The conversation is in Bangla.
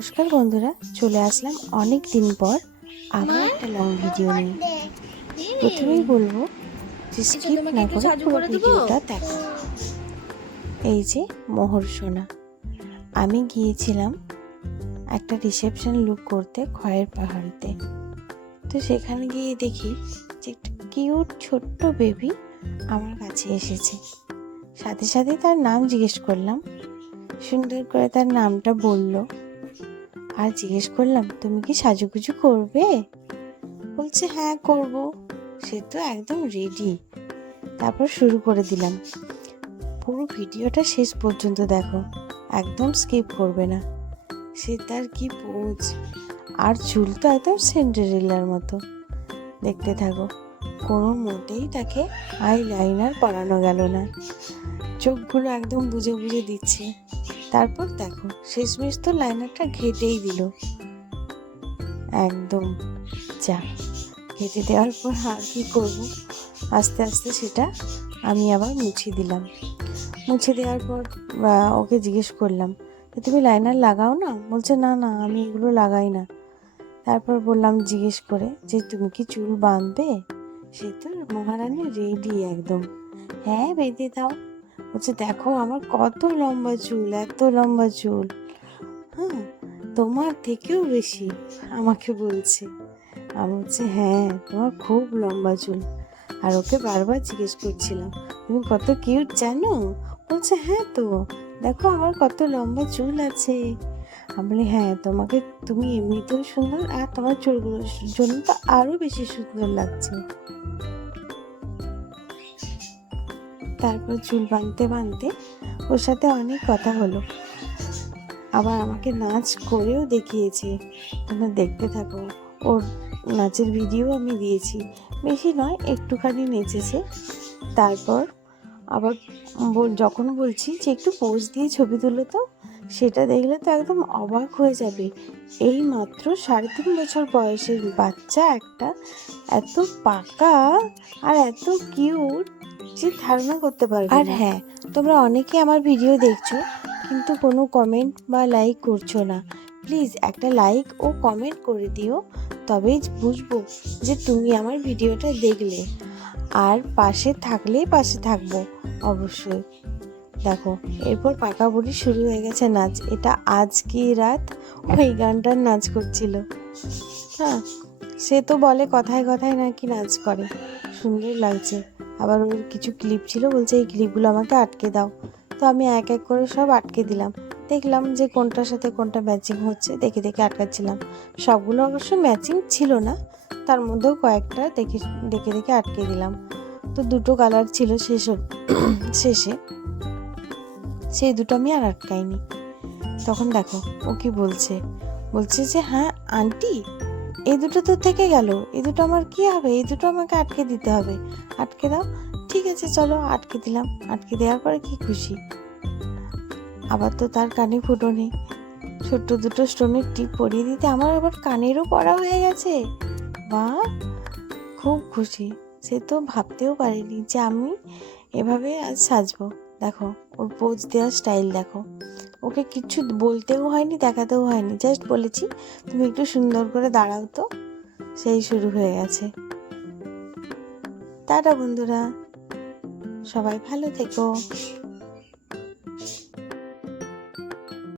নমস্কার বন্ধুরা, চলে আসলাম অনেক দিন পর আবার একটা লং ভিডিও নিয়ে। প্রথমেই বলবো যে স্কিপ না করে পুরো ভিডিওটা দেখো। এই যে মোহর সোনা, আমি গিয়েছিলাম একটা রিসেপশন লুক করতে খয়ের পাহাড়িতে। তো সেখানে গিয়ে দেখি যে একটা কিউট ছোট্ট বেবি আমার কাছে এসেছে। সাথে সাথে তার নাম জিজ্ঞেস করলাম, সুন্দর করে তার নামটা বললো। আর জিজ্ঞেস করলাম, তুমি কি সাজুগুজু করবে? বলছে হ্যাঁ করব। সে তো একদম রেডি। তারপর শুরু করে দিলাম। পুরো ভিডিওটা শেষ পর্যন্ত দেখো, একদম স্কিপ করবে না। সে তার কি পোজ, আর চুল তো একদম সিন্ডারেলার মতো। দেখতে থাকো, কোনো মোটেই তাকে আই লাইনার পরানো গেল না। চোখগুলো একদম বুঝে বুঝে দিচ্ছে। তারপর দেখো, শেষমেশ তো লাইনারটা ঘেটেই দিল একদম। যা, ঘেটে দেওয়ার পর আর কি করবো, আস্তে আস্তে সেটা আমি আবার মুছে দিলাম। মুছে দেওয়ার পর ওকে জিজ্ঞেস করলাম, তুমি লাইনার লাগাও না? বলছে না না, আমি এগুলো লাগাই না। তারপর বললাম জিজ্ঞেস করে যে তুমি কি চুল বাঁধবে? সে তো মহারানী রেডি একদম। হ্যাঁ বেঁধে দাও। বলছে দেখো আমার কত লম্বা চুল, এত লম্বা চুল, হ্যাঁ তোমার থেকেও বেশি, আমাকে বলছে। আমি বলছি হ্যাঁ তোমার খুব লম্বা চুল। আর ওকে বারবার জিজ্ঞেস করছিলাম, তুমি কত কিউট জানো? বলছে হ্যাঁ তো, দেখো আমার কত লম্বা চুল আছে। আমি বলি হ্যাঁ, তুমি এমনিতেও সুন্দর, আর তোমার চুলগুলোর জন্য তো আরো বেশি সুন্দর লাগছে। তারপর চুল বাঁধতে বাঁধতে ওর সাথে অনেক কথা হলো। আবার আমাকে নাচ করেও দেখিয়েছে, তোমরা দেখতে থাকো। ওর নাচের ভিডিও আমি দিয়েছি, বেশি নয় একটুখানি নেচেছে। তারপর আবার যখন বলছি যে একটু পোজ দিয়ে ছবি তুলো তো, সেটা দেখলে তো একদম অবাক হয়ে যাবে। এই মাত্র 3.5 বছর বয়সের বাচ্চা একটা, এত পাকা আর এত কিউট যে ধারণা করতে পারবে। আর হ্যাঁ, তোমরা অনেকে আমার ভিডিও দেখছো কিন্তু কোনো কমেন্ট বা লাইক করছো না। প্লিজ একটা লাইক ও কমেন্ট করে দিও, তবেই বুঝবো যে তুমি আমার ভিডিওটা দেখলে। আর পাশে থাকবো অবশ্যই। দেখো, এরপর পাকা বুড়ি শুরু হয়ে গেছে নাচ। এটা আজকে রাত ওই গানটার নাচ করছিল। হ্যাঁ, সে তো বলে কথায় কথায় নাকি নাচ করে, সুন্দর লাগছে। আবার ওর কিছু ক্লিপ ছিল, বলছে এই ক্লিপগুলো আমাকে আটকে দাও। তো আমি এক এক করে সব আটকে দিলাম। দেখলাম যে কোনটার সাথে কোনটা ম্যাচিং হচ্ছে, দেখে দেখে আটকাচ্ছিলাম। সবগুলো অবশ্য ম্যাচিং ছিল না, তার মধ্যেও কয়েকটা দেখে দেখে দেখে আটকে দিলাম। তো দুটো কালার ছিল শেষে সেই দুটো আমি আর আটকাইনি। তখন দেখো ও কি বলছে, বলছে যে হ্যাঁ আন্টি, এই দুটো তো থেকে গেল, এই দুটো আমার কি হবে? এই দুটো আমাকে আটকে দিতে হবে, আটকে দাও। ঠিক আছে চলো, আটকে দিলাম। আটকে দেওয়ার পরে কি খুশি। আবার তো তার কানে ফুটো নেই, ছোট্ট দুটো স্টোনের টিপ পরিয়ে দিতে আমার আবার কানেরও পড়া হয়ে গেছে। বাহ, খুব খুশি। সে তো ভাবতেও পারেনি যে আমি এভাবে আজ সাজবো। দেখো ওর পোজ দেওয়ার স্টাইল দেখো। ওকে কিচ্ছু বলতেও হয়নি, দেখাতেও হয়নি, জাস্ট বলেছি তুমি একটু সুন্দর করে দাঁড়াও তো, সেই শুরু হয়ে গেছে। টাটা বন্ধুরা, সবাই ভালো থেকো।